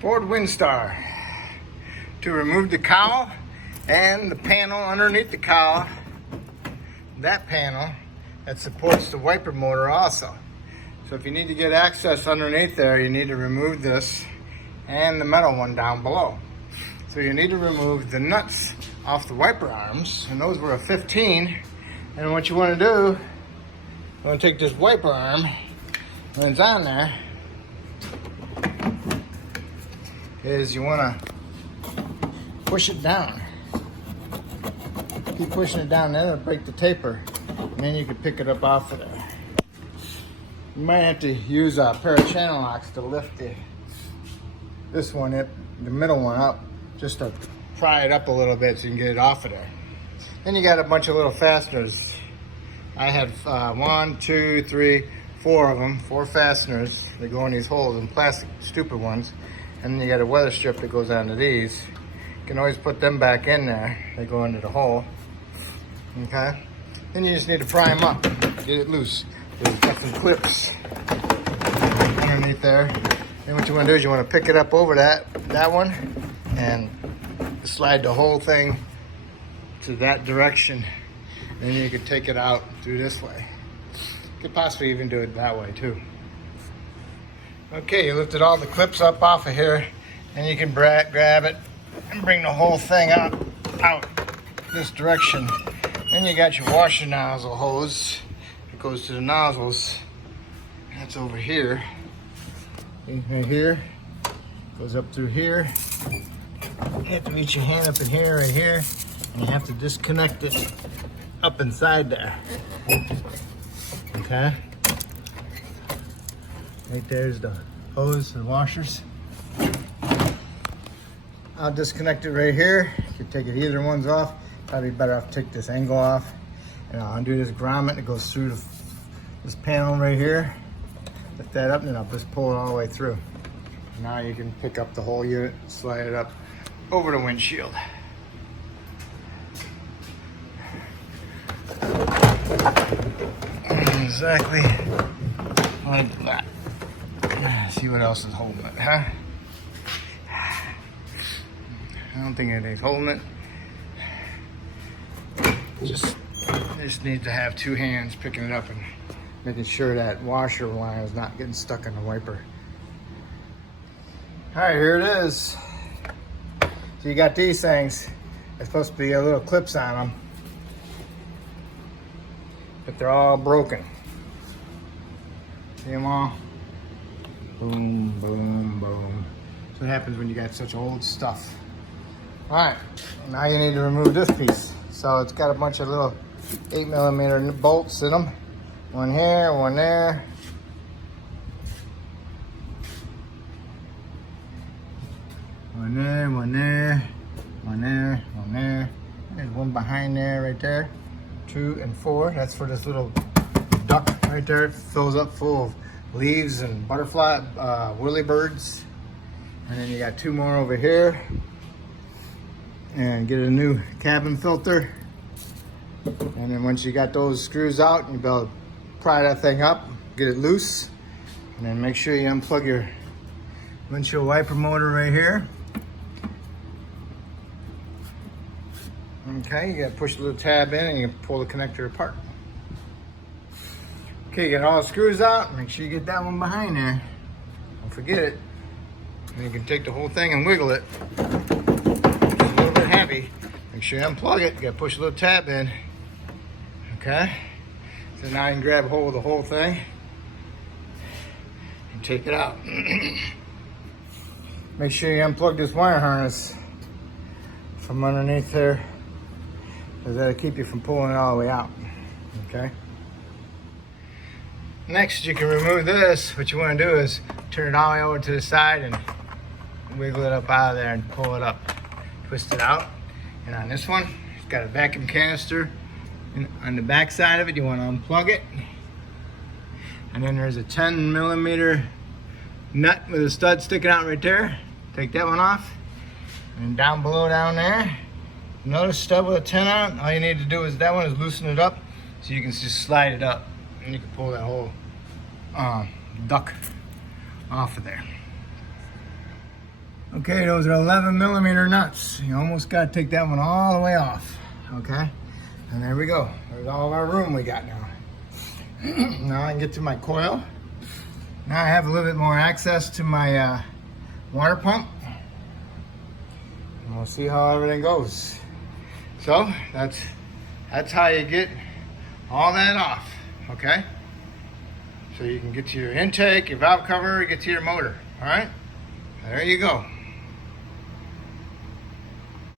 Ford Windstar. To remove the cowl and the panel underneath the cowl, that panel that supports the wiper motor also. So if you need to get access underneath there, you need to remove this and the metal one down below. So you need to remove the nuts off the wiper arms, and those were a 15. And what you want to do, you want to take this wiper arm, when it's on there, is you want to push it down. Keep pushing it down, then it'll break the taper, and then you can pick it up off of there. You might have to use a pair of channel locks to lift this one, the middle one up, just to pry it up a little bit so you can get it off of there. Then you got a bunch of little fasteners. I had 1, 2, 3, 4 of them, 4 fasteners that go in these holes, and plastic, stupid ones. And then you got a weather strip that goes onto these. You can always put them back in there. They go into the hole. Okay? Then you just need to pry them up, get it loose. There's got some clips underneath there. Then what you want to do is you want to pick it up over that one and slide the whole thing to that direction. Then you can take it out through this way. You could possibly even do it that way too. Okay, you lifted all the clips up off of here, and you can grab it and bring the whole thing out this direction. Then you got your washer nozzle hose. It goes to the nozzles. That's over here. Right here. Goes up through here. You have to reach your hand up in here, right here, and you have to disconnect it up inside there. Okay? Right there's the hose and washers. I'll disconnect it right here. You can take it either one's off. Probably better off to take this angle off. And I'll undo this grommet that goes through this panel right here. Lift that up, and then I'll just pull it all the way through. Now you can pick up the whole unit, slide it up over the windshield. Exactly like that. See what else is holding it, huh? I don't think anything's holding it. Just need to have 2 hands picking it up and making sure that washer line is not getting stuck in the wiper. All right, here it is. So you got these things. There's supposed to be a little clips on them, but they're all broken. See them all? Boom, boom, boom. That's what happens when you got such old stuff. All right, now you need to remove this piece. So it's got a bunch of little 8mm bolts in them. One here, one there. One there, one there, one there, one there. There's one behind there, right there. 2 and 4. That's for this little duct right there. It fills up full of leaves and butterfly, whirlybirds. And then you got 2 more over here. And get a new cabin filter. And then once you got those screws out, you'll be able to pry that thing up, get it loose. And then make sure you unplug your windshield wiper motor right here. Okay, you gotta push the little tab in and you pull the connector apart. Okay, you got all the screws out. Make sure you get that one behind there. Don't forget it. And you can take the whole thing and wiggle it. It's a little bit heavy. Make sure you unplug it. You gotta push the little tab in. Okay? So now you can grab hold of the whole thing and take it out. Make sure you unplug this wire harness from underneath there, because that'll keep you from pulling it all the way out. Okay? Next, you can remove this. What you want to do is turn it all the way over to the side and wiggle it up out of there and pull it up. Twist it out. And on this one, it's got a vacuum canister. And on the back side of it, you want to unplug it. And then there's a 10mm nut with a stud sticking out right there. Take that one off. And down below down there, another stud with a 10 on it. All you need to do is that one is loosen it up so you can just slide it up. And you can pull that whole duct off of there. Okay, those are 11mm nuts. You almost got to take that one all the way off. Okay, and there we go. There's all our room we got now. Now I can get to my coil. Now I have a little bit more access to my water pump. And we'll see how everything goes. So that's how you get all that off. Okay, so you can get to your intake, your valve cover, get to your motor. All right, there you go.